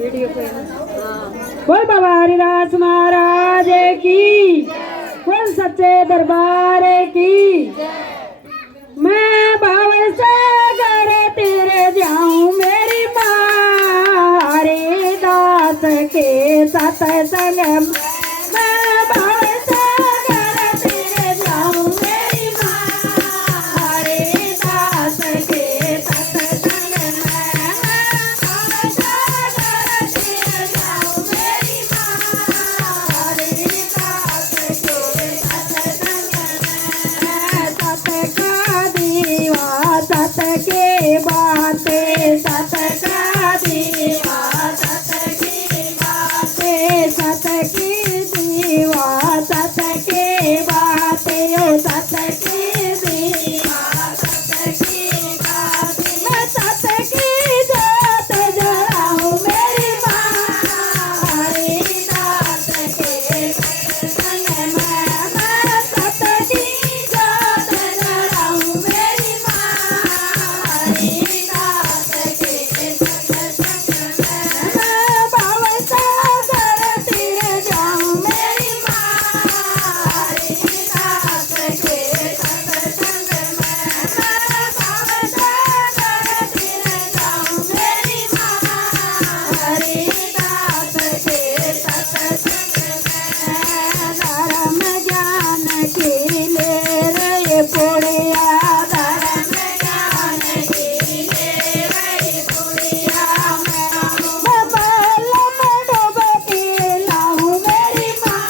बोल बाबा हरिदास महाराज की, बोल सच्चे दरबार की। मैं भाव से घर तेरे जाऊं मेरी माँ, हरिदास के सत्संग। मैं भाव से घर तेरे जाऊं मेरी माँ, हरिदास के सत्संग में। मैं भाव से घर तेरे जाऊं मेरी माँ, हरिदास के सत्संग में। सत का दीवा सत के बातें, सत का दीवा सत की बातें, सत की दीवा सत के बातें, ओ सत की दीवा सत की बातें। मैं सत की जोत जलाऊं मेरी माँ, हरिदास के सत्संग में। मैं सत की जोत जलाऊं मेरी माँ, हरिदास के सत्संग में। मैं भव सागर तीर जाऊं मेरी माँ, हरिदास के सत्संग में। मैं भव सागर तीर जाऊं मेरी माँ, हरिदास के सत्संग में। धर्म ज्ञान की ले रे पुड़िया, धर्म ज्ञान की ले रे पुड़िया। मैं बालम डुबकी लाऊं मेरी माँ,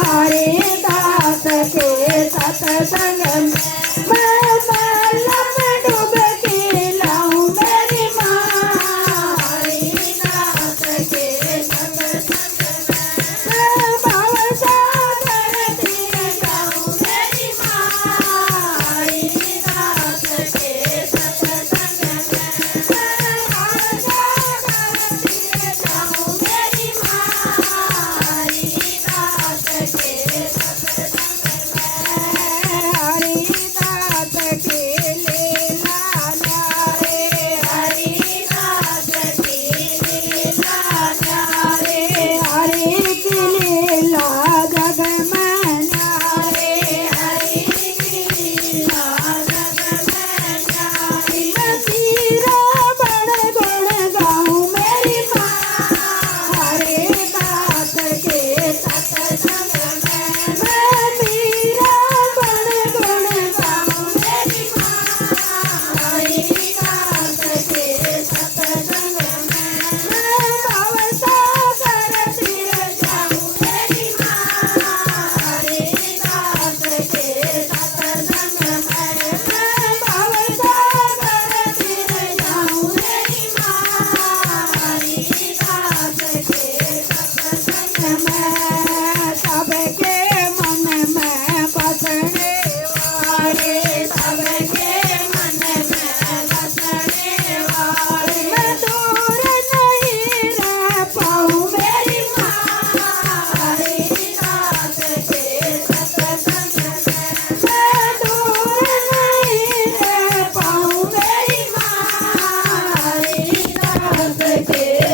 हरिदास के सत्संग में। मैं बालम डुबकी लाऊं मेरी माँ, हरिदास के सत्संग में। मैं भव सागर तीर जाऊं मेरी माँ, हरिदास के सत्संग में। मैं भव सागर तीर जाऊं मेरी माँ, हरिदास के सत्संग में। हरिदास के लीला न्यारे, हरिदास की लीला न्यारे, हरि की लीला जग में न्यारे, हरि की लीला जग में न्यारी। मैं तेरा बड़ गुण गाऊं मेरी माँ, हरिदास के सत्संग में। मैं तेरा बड़ गुण गाऊं मेरी माँ, हरिदास के सत्संग में। मैं भव सागर तीर जाऊं मेरी माँ, हरिदास के सत्संग में। मैं भव सागर तीर जाऊं मेरी माँ, हरिदास के सत्संग में। सबके मन में बसने वाले, सबके मन में बसने वाले। मैं दूर नहीं रह पाऊं मेरी माँ, हरिदास के सत्संग में। मैं दूर नहीं रह पाऊं मेरी माँ, हरिदास के